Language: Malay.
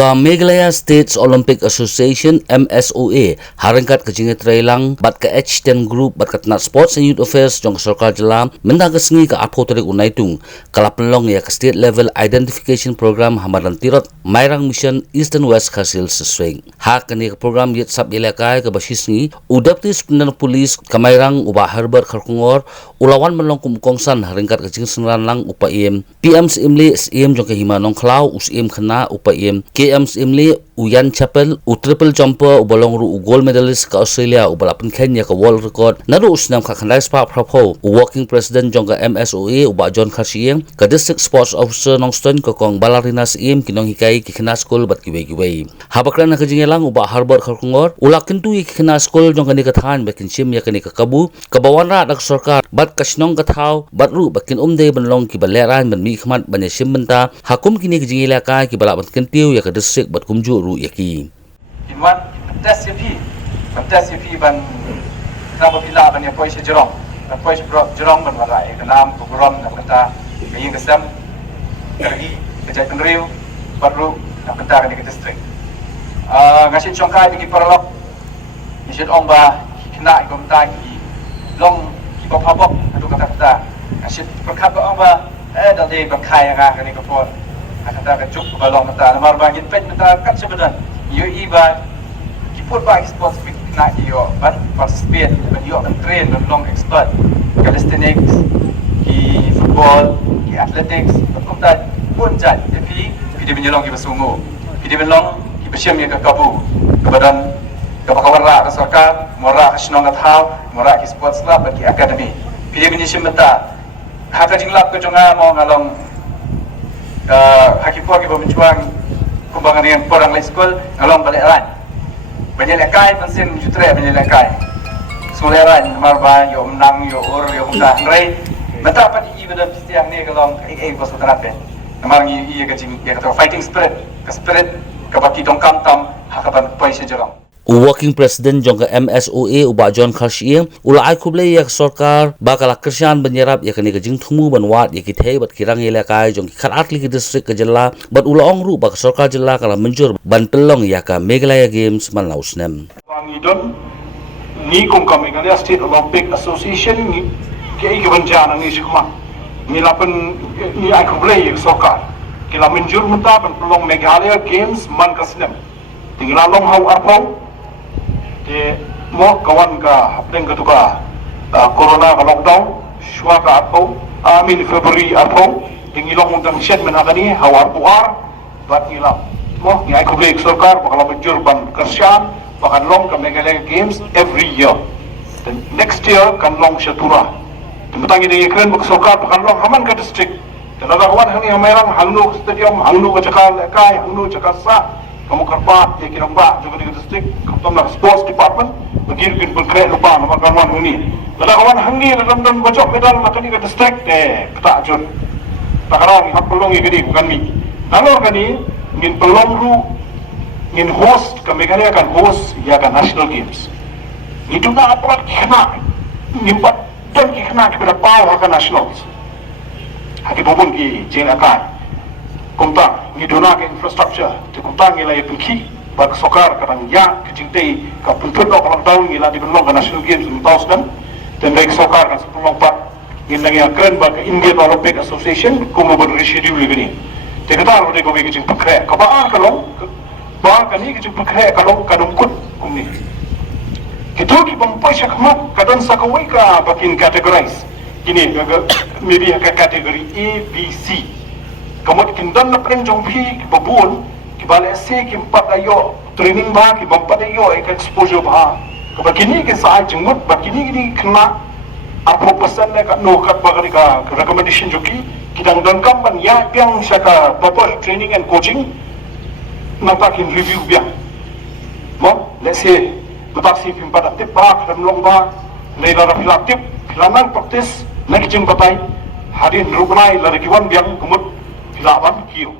Ka Meghalaya States Olympic Association MSOA harangkat ke jingat trailang bat ka H10 Group bat katna Sports and Youth Affairs jong sarkar jela mendaga sengi ka apo tarik unaitung kala pelong ya ka state level identification program hamaran tirat mairang mission Eastern West hasil sesuai ha kani ka program yet sab ilakai ka basisngi udapti sepenuhnya polis kamairang uba Herbert Kharkungor ulawan melong kumkongsan harangkat ke jingat senranlang upa PM Imli SIM jong ka himanong klau usim khana upa KMs Imli Uyan Chapel triple jumper ubalong ru gold medalist ka Australia ubalapan Kenya ka world record naru usnam ka khandai spa prapo working president jongga MSOA uba John Khashiyeng ka district sports officer Nongston ka kong balarina sim kinong hikai ki khana school bat kiwei habakran na kajingelang uba Herbert Kharkungor ulakin tu ki khana school jongga ni kathan bakin sim ya kani ka kabu kabawan ra dak sarkar bat kasnong kathau bat ru bakin umde banlong ki baleran ban mi khmat ban sim benta hakum kini kajingela ka ki balapan kentiu ya ka district bat kumju ru yaki inwan fantasy ban na bila ban ya poise jerong ban warai ke nam ku rom na kata yin kesam pergi ke Penriu baru na kata ke district ngasin chongkai bagi paralok isit ong ba kena ikom ta ki long ki papabok adu kata ngasit perkap ong ba dalde bakai nga kani ko pon kata ke juk balong kata namar bangin pet kata kat sebenan you iba kiput ba expert speak na iyo but participate when you can train long expert calisthenics ki football ki athletics kumta pun jat tapi video menyolong ki basungu video menyolong ki bersiam ya ke kabu kebadan kawan ra ke sarkar mora hasnong athau mora ki sports club ki academy video menyim beta hata jinglap ke jonga mo ngalong hakipur ki bermencuang kumbangan yang porang lai school ngalong balik ran banyak lekai pensin jutre banyak lekai semua ran marba yo menang yo ur yo muda ngai mata apa di dalam setiap ni ngalong bos terape namar ngi iya kacing ya kata fighting spirit ke baki dongkam tam hakaban paise jerong Working President jongga MSOA uba John Khashiyeng ulai kuble yak sarkar bakal kerjaan benyerap yak ni kajing thumu banwat yak thei bat kirang ilakai jong kharat li district ke jela bat ulaong ru bak sarkar jela kala menjur ban pelong yak Meghalaya Games man lausnem Pangidon ni kong ka Meghalaya State Olympic Association ni ke kebanjana ni sikma ni lapan ni ai kuble yak sarkar kila menjur menta ban pelong Meghalaya Games man kasnem tinggal long hau arpau mo kawan ka hapdeng ka tuka corona ka lockdown shwa ka atau amin February atau ingilong undang shed menakani hawar puar bat ilang mo ngai ko blik sarkar bakal menjur ban kersian bakan long ka Meghalaya Games every year the next year kan long syatura temutangi dengan keren bak sarkar bakan long haman ka district dan ada kawan hani hamerang hangnu stadium hangnu ka cakal kai hangnu cakal sa kamu kerpat ya kirang ba juga di district kamu nak sports department begini kin berkreat lupa nama kawan ini lada kawan hangi dalam bacok medal makan di district ketak jun tak karang hak pelong ini bukan mi kalau kani ingin pelong ru ingin host ke Meghalaya kan host ya kan national games itu nak apa kena ngimpat dan kena kepada power kan nationals hati bobon ki jengakan kumta ni dona ke infrastructure te kumta ngi la yepki bak sokar kadang ya kejingtei ka puntut no kalau tahun ngi la di belong ke national games 2000 dan baik sokar kan sepuluh pat ngi ngi keren bak Indian Olympic Association kumo ber reschedule gini te kata ro de ko be kejing pakre ka ba kalong ba kan ni kejing pakre kalong kadung kut kumni kito ki bampai sakmat kadang sakawai ka bakin categorize ini maybe ka kategori A B C kamu kindan na preng jongpi babun ki bale se ki empat ayo training ba ki empat ayo ek exposure ba kabakini ke sa jengmut bakini ni kena apa pesan ka no kat bagari ka recommendation joki kidang dan kamban ya yang saka proper training and coaching nampakin review biang mo let's say batak si empat tip ba kadam long ba leila rafilat tip laman praktis nak jeng batai hadin rugnai larikiwan biang kumut lawan kio